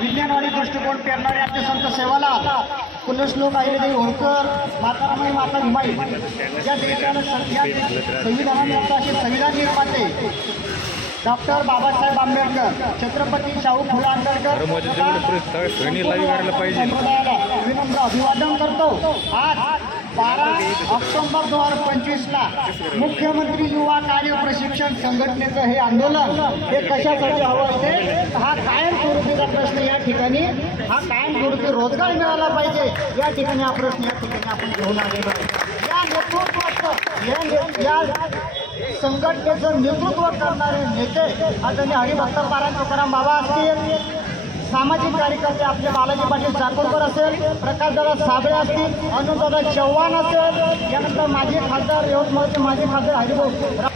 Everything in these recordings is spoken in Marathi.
विज्ञानवादी दृष्टिकोन पेरणारे आमचे संत सेवाला पुण्यश्लोक अहिल्यादेवी होळकर, मातारामाई माता भीमाई या देशाला संविधानाने असे संविधान निर्माते डॉक्टर बाबासाहेब आंबेडकर, छत्रपती शाहू फुले आंबेडकर संप्रदायाला विनम्र अभिवादन करतो। आज 12 ऑक्टोबर 2025ला मुख्यमंत्री युवा कार्य प्रशिक्षण संघटनेचं हे आंदोलन हे कशासाठी हवं असते? हा कायमस्वरूपीचा प्रश्न या ठिकाणी, हा कायमस्वरूपी रोजगार मिळाला पाहिजे या ठिकाणी हा प्रश्न या ठिकाणी आपण घेऊन आलेलो आहे। या नेतृत्वाचं या संघटनेचं नेतृत्व करणारे नेते आदरणीय हरिभक्त पारायण तुकाराम बाबा असतील, सामाजिक कार्यकर्ते आपले बालाजी पाटील चाकूरकर असेल, प्रकाशदादा साबळे असतील, अनुदादा चव्हाण असेल, यानंतर माजी खासदार यवतमाळचे माजी खासदार हरिभाऊ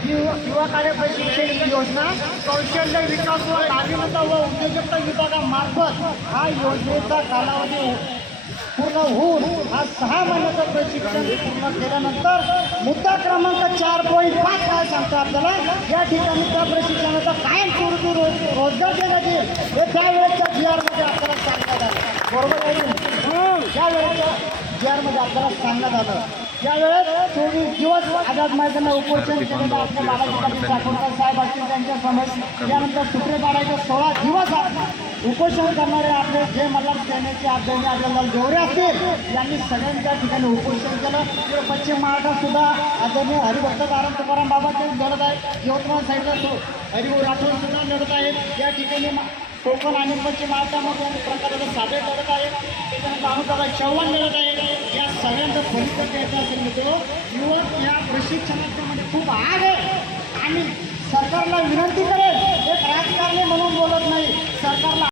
युवा कार्य प्रशिक्षण योजना कौशल्य विकास व नाविन्यता व उद्योजकता विभागामार्फत हा योजनेचा कालावधी पूर्ण होऊन हा 6 महिन्याचं प्रशिक्षण पूर्ण केल्यानंतर मुद्दा क्रमांक 4.5 काय सांगतो आपल्याला, या ठिकाणी त्या प्रशिक्षणाचा कायमस्वरूपी रोजगार देण्यात येईल हे त्यावेळेच्या GR मध्ये आपल्याला सांगण्यात आलं। बरोबर आहे? त्यावेळेच्या GR मध्ये आपल्याला सांगण्यात आलं। त्यावेळेस 24 दिवस आझाद मैदानावर उपोषण केलेलं आपल्या बालाजी पाटील चाकूरकर साहेब असतील त्यांच्या समोर, त्यानंतर सुप्रेपाड्याचे 16 दिवस उपोषण करणारे आपले जे मल्हार सेनेचे आदरणीय अजयलाल देवरे असतील यांनी सगळ्यांच्या ठिकाणी उपोषण केलं। तर पश्चिम महाराष्ट्रात सुद्धा आदरणीय हरिभक्त पारायण तुकाराम बाबा ते लढत आहेत, यवतमाळ साईडला हरिभाऊ राठोड सुद्धा लढत आहेत, या ठिकाणी कोकण आणि पश्चिम महाराष्ट्रामध्ये प्रकाराचा साबळे लढत आहेत, त्याच्यानंतर अनुदादा चव्हाण लढत आहेत। या सगळ्यांचं फलित द्यायचं असेल मित्र, युवक या प्रशिक्षणाच्या मध्ये खूप आग आहे आणि सरकारला विनंती करेल, एक राजकारणी म्हणून बोलत नाही, सरकारला